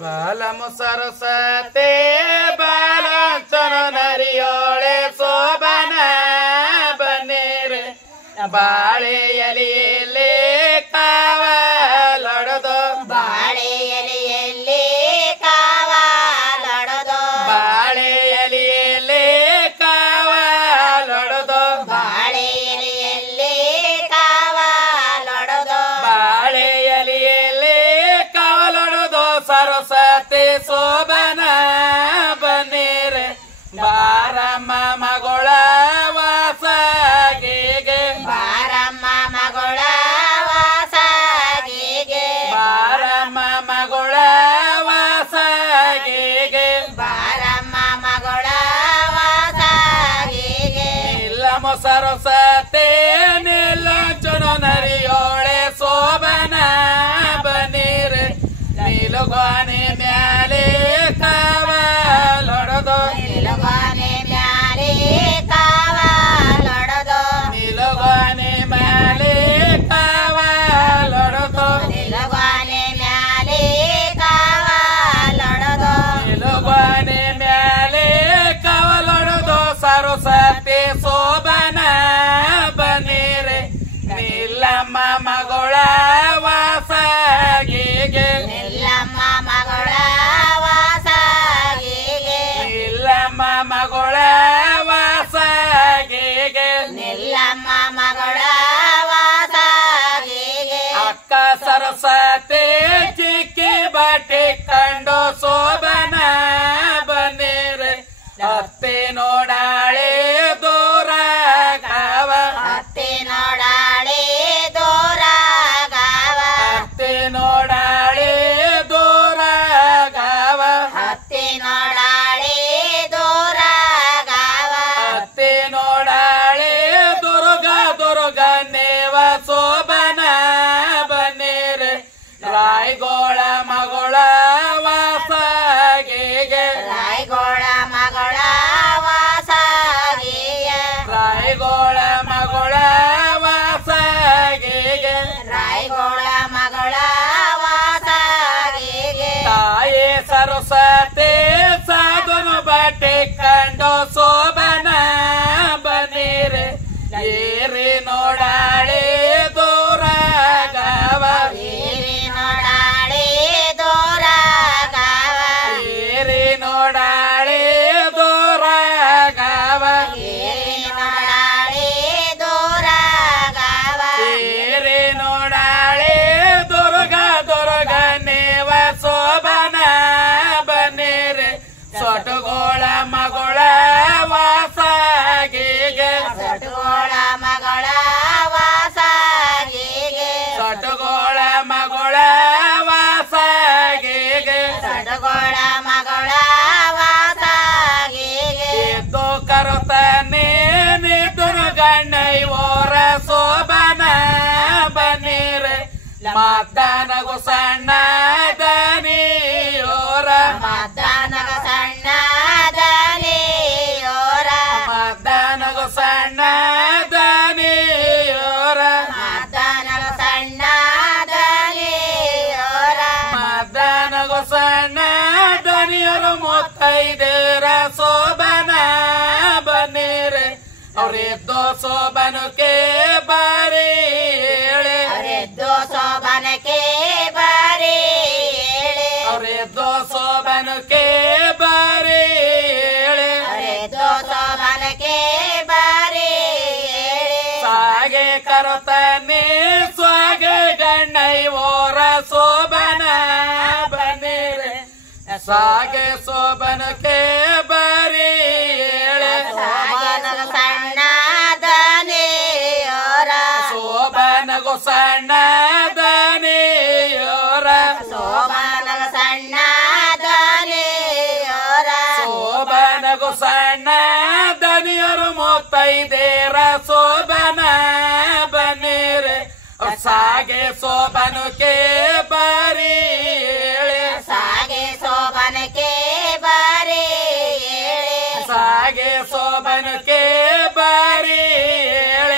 ಬಾಲಮ ಸರಸತೆ ಬಾಲಚನ ನರಿಯೋಳೆ ಶೋಭನ ಬನ್ನೇರೆ ಬಾಳೆ ಎಲೆಯಲ್ಲಿ ಕಾವಲೊಡೆದು ಬಾಳೆ ಎಲೆಯಲ್ಲಿ ಕಾವಲೊಡೆದು ಬಾಳೆ ಎಲೆಯಲ್ಲಿ ಕಾವಲೊಡೆದು ಬಾಳೆ ಎಲೆಯಲ್ಲಿ ಕಾವಲೊಡೆದು ಬಾಳೆ ಎಲೆಯಲ್ಲಿ ಕಾವಲೊಡೆದು ಸರಸ್ವತಿ ಶೋಭನ ಬನ್ನೇರೆ ಬಾರಮ್ಮ ಮಗಳ ವಾಸಗಿಗೆ ಬಾರಮ್ಮ ಮಗಳ ವಾಸಗಿಗೆ ಬಾರಮ್ಮ ಮಗಳ ವಾಸಗಿಗೆ ಬಾರಮ್ಮ ಮಗಳ ವಾಸಗಿಗೆ ನಿಲ್ಲಮ ಸರಸ್ವತಿ ನಿಲ್ಲಂಚುನ ನರಿಯೋಳೆ ಶೋಭನ ಬನ್ನೇರೆ ನಿಲುಗಾನೆ ಮ್ಯಾಲೆ ಕಾವಲೊಡೆದು ನಿಲುಗಾನೆ ಮ್ಯಾಲೆ ಕಾವಲೊಡೆದು ನಿಲುಗಾನೆ ಮ್ಯಾಲೆ ಕಾವಲೊಡೆದು ನಿಲುಗಾನೆ ಮ್ಯಾಲೆ ಕಾವಲೊಡೆದು ನಿಲುಗಾನೆ ಮ್ಯಾಲೆ ಕಾವಲೊಡೆದು ಸರಸ್ವತಿ ಶೋಭನ ಬನ್ನೇರೆ ನಿಲ್ಲಮ್ಮ ಮಗಳ ವಾಸಗಿಗೆ ನಿಲ್ಲಮ್ಮ ಮಗಳ ವಾಸಗಿಗೆ ನಿಲ್ಲಮ್ಮ ಮಗಳ ವಾಸಗಿಗೆ ನಿಲ್ಲಮ್ಮ ಮಗಳ ವಾಸಗಿಗೆ ಅಕ್ಕ ಸರಸ್ವತಿ ಚಿಕ್ಕಿ ಬಟ್ಟೆ ಕಂಡು ಶೋಭನ ಬನ್ನೇರೆ ಅತ್ತೆ ನೋಡಾಳೆ ದೂರ ಗಾವ ಅತ್ತೆ ನೋಡಾಳೆ ದೂರ ಗಾವ ಅತ್ತೆ ನೋಡಾಳೆ ದೂರ ಗಾವ ಅತ್ತೆ ನೋಡಾಳೆ ದೂರ ಗಾವ ಅತ್ತೆ ನೋಡಾಳೆ ದುರ್ಗ ದುರ್ಗ ನೇವ ಶೋಭನ ಬನ್ನೇರೆ ರಾಯ್ಗೋಳ ಮಗಳ ವಾಸಗಿಗೆ ರಾಯಗೋಳ ಮಗಳ ವಾಸಗಿಗೆ ರಾಯ್ಗೋಳ ಮಗಳ ವಾಸಗಿಗೆ ರಾಯಗೋಳ ಮಗಳ ವಾಸಗಿಗೆ ತಾಯಿ ಸರಸ್ವತಿ ಸಾಧುನು ಬಟ್ಟೆ ಕಂಡು ಶೋಭನ ಬನ್ನೇರೆ ಏರಿ ನೋಡಾಳೆ ದೂರ ಗಾವ ಏರಿ ನೋಡಾಳೆ ದೂರ ಗಾವ ಏರಿ ನೋಡಾಳೆ ದೂರ ಗಾವ ಏರಿ ನೋಡಾಳೆ ದೂರ ಗಾವ ಏರಿ ನೋಡಾಳೆ ದುರ್ಗ ದುರ್ಗ ನೇವ ಶೋಭನ ಬನ್ನೇರೆ ಸೊಟಗೋಳ ಮಗಳ ವಾಸಗಿಗೆ ಸಟಗೋಳ ಮಗಳ ವಾಸಗಿಗೆ ಸೊಟಗೋಳ ಮಗಳ ವಾಸಗಿಗೆ ಸಟಗೋಳ ಮಗಳ ವಾಸಗಿಗೆ ಎದ್ದು ಕರುತ್ತಾನೆ ನಿದ್ದುನು ಗಣ್ಣೈ ಓರ ಶೋಭನ ಬನ್ನೇರೆ ಮದ್ದಾನಗು ಸಣ್ಣ ದನಿಯೋರ ಮದ್ದಾನಗ ಸಣ್ಣ ದನಿಯೋರ ಮದ್ದಾನಗು ಸಣ್ಣ ದನಿಯೋರ ಮದ್ದಾನಗ ಸಣ್ಣ ದನಿಯೋರ ಮದ್ದಾನಗು ಸಣ್ಣ ದನಿಯರು ಮುತ್ತೈದೇರ ಶೋಭನ ಬನ್ನೇರೆ ಅವ್ರೆದ್ದು ಶೋಭನಕ್ಕೆ ಬಾರಿ ಹೇಳೆ ಅವರೆದ್ದು ಶೋಭನಕ್ಕೆ ಬಾರಿ ಹೇಳೆ ಅವ್ರೆದ್ದು ಶೋಭನಕ್ಕೆ ಬಾರಿ ಹೇಳೆ ಅವರೆದ್ದು ಶೋಭನಕ್ಕೆ ಬಾರಿ ಹೇಳೆ ಸಾಗೆ ಕರುತ್ತಾನೆ ಸ್ವಾಗೆ ಗಣ್ಣೈ ಓರ ಶೋಭನ ಬನ್ನೇರೆ ಸಾಗೆ ಶೋಭನಕ್ಕೆ ಬಾರಿ ಹೇಳೆ ಶೋಭನಗ ಸಣ್ಣ ದನಿಯೋರ ಶೋಭನಗು ಸಣ್ಣ ದನಿಯೋರ ಶೋಭನಗ ಸಣ್ಣ ದನಿಯೋರ ಶೋಭನಗು ಸಣ್ಣ ದನಿಯರು ಮುತ್ತೈದೇರ ಶೋಭನ ಬನ್ನೇರೆ ಸಾಗೆ ಶೋಭನಕ್ಕೆ ಬಾರಿ ಹೇಳೆ ಸಾಗೆ ಶೋಭನಕ್ಕೆ ಬಾರಿ ಹೇಳೆ ಸಾಗೆ ಶೋಭನಕ್ಕೆ ಬಾರಿ ಹೇಳೆ